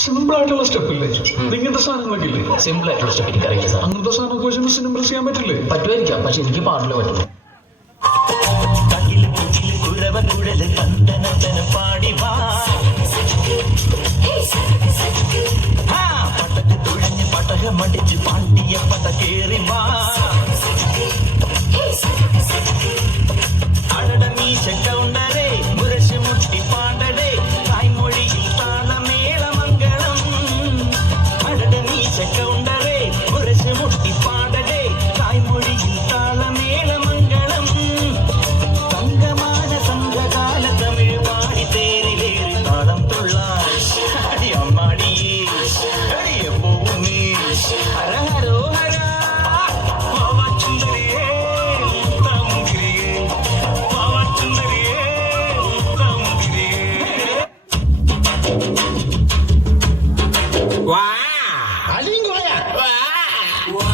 Simple ആയിട്ടുള്ള step ഇല്ലേ? ഇങ്ങനത്തെ സാധനങ്ങളൊക്കെ ഇല്ലേ? സിമ്പിൾ ആയിട്ടുള്ള സ്റ്റെപ്പ് എനിക്കറിയില്ല സാർ. അങ്ങനത്തെ സാധനമൊക്കെ വെച്ച് സിമ്പിൾ ചെയ്യാൻ പറ്റില്ലേ? പറ്റുമായിരിക്കാം, പക്ഷെ എനിക്ക് പാടില്ല പറ്റുള്ളൂ. മടിച്ച് പാണ്ടിയ പട്ട കേറി അടട മീശ കൗണ്ടരേ മുരശ് മുട്ടി പാടടേ തായ്മൊഴിയിൽ താളമേള മംഗളം അടട മീശ കൗണ്ടരേ മുരശ് മുട്ടി പാടടേ തായ്മൊഴിയിൽ താളമേള മംഗളം തങ്കമാന സംഘകാല തമിഴ് പാടി തേരിലേറി താളം തുള്ളാൻ അടി അമ്മാടിയേ അടിയ പോവും നീ ഹര ഹരോ ഹര പാവച്ചുന്ദരിയേ മുത്തമുന്തിരിയേ പാവച്ചുന്ദരിയേ മുത്തമുന്തിരിയേ വാ അലിംഗോയ വാ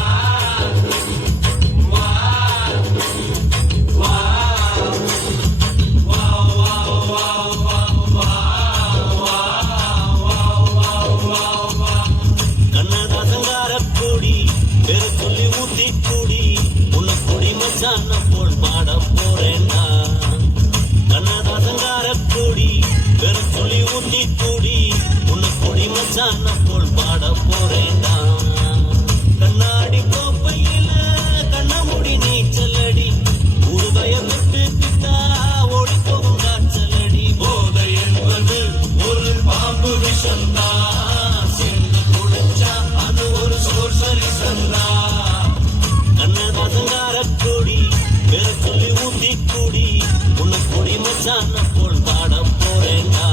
കണ്ണദാസങ്കാരക്കൂടി പേര് ചൊല്ലി ഊത്തിക്കൂടി ഉള്ളക്കൂടി മച്ചാനപ്പോൾ പാടം പോരേണ്ട കണ്ണദാസങ്കാരക്കൂടി പേര് ചൊല്ലി ഊത്തിക്കൂടി ഉള്ളക്കൂടി മച്ചാനപ്പോൾ പാടം പോരേണ്ട കണ്ണാടി കോപ്പയില കണ്ണമുടി നീച്ചലടി ഉറുതയം വിട്ട് കിട്ടാ ഓടിപ്പോകും കാച്ചലടി ബോധ என்பது ஒரு பாம்பு விஷந்தா சென்று குடிச்சா அது ஒரு சோர்சரி சந்தா கண்ணதாசங்காரக்கூடி வேற சொல்லி ஊத்தி கூடி உன்னை கொடி மச்சான போல் பாட போறேன்னா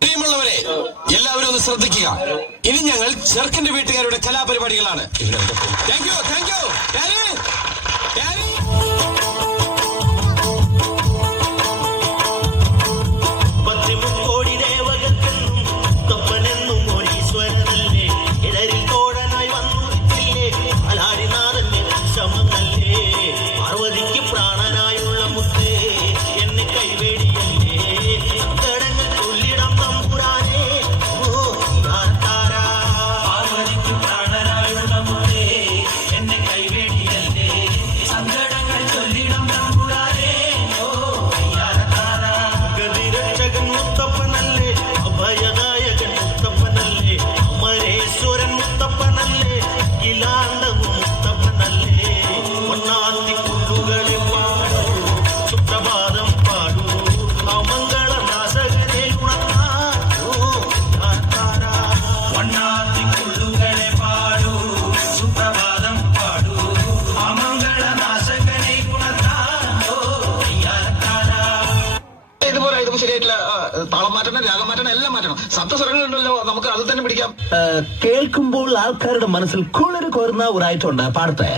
പ്രിയമുള്ളവരെ, എല്ലാവരും ഒന്ന് ശ്രദ്ധിക്കുക. ഇനി ഞങ്ങൾ ചെറുക്കന്റെ വീട്ടുകാരുടെ കലാപരിപാടികളാണ്. Thank you, thank you. പത്തിമുക്കോടി ദേവകൾക്കെന്നും തൊപ്പനെന്നും ഒരീശ്വരനല്ലേ ഇടരിൽ തോഴനായി വന്നുത്തില്ലേ അലാരിനാഥന്റെ ശമനല്ലേ പാർവതിക്ക് പ്രാണനായുള്ള മുത്തേ എന്നെ കൈവേടിയല്ലേ സങ്കടങ്ങൾ കൊല്ലിടം തമ്പുരാനേ ഓ താരാ പാർവതിക്ക് പ്രാണനായുള്ള മുത്തേ എന്നെ കൈവേടിയല്ലേ സങ്കടങ്ങൾ ചൊല്ലിടം തമ്പുരാനേ ഓ താരാ ഗതിരക്ഷകൻ മുത്തപ്പനല്ലേ അഭയദായകൻ മുത്തപ്പനല്ലേ അമരേശ്വരൻ മുത്തപ്പനല്ലേ ഇലാണ്ടവും മുത്തപ്പനല്ലേ ഒന്നാത്തി പുല്ലുകളെ പാടൂ സുപ്രഭാതം പാടൂ അമംഗള നാശകരെ ഗുണത്താരോ താരാ ഒന്നാത്തി പുല്ലുകളെ പാടൂ സുപ്രഭാതം പാടൂ അമംഗള നാശകരെ ഗുണത്താരോ താരാ ഇതുപോലെ ഇത് ശരിയായിട്ടില്ല. താളം മാറ്റണം, രാഗം മാറ്റണം, എല്ലാം മാറ്റണം. സപ്തസ്വരങ്ങളുണ്ടല്ലോ, നമുക്ക് അത് തന്നെ പിടിക്കാം. കേൾക്കുമ്പോൾ ആൾക്കാരുടെ മനസ്സിൽ കുളിര് കോരുന്ന ഒരു ഐറ്റം ഉണ്ട്, പാടത്തെ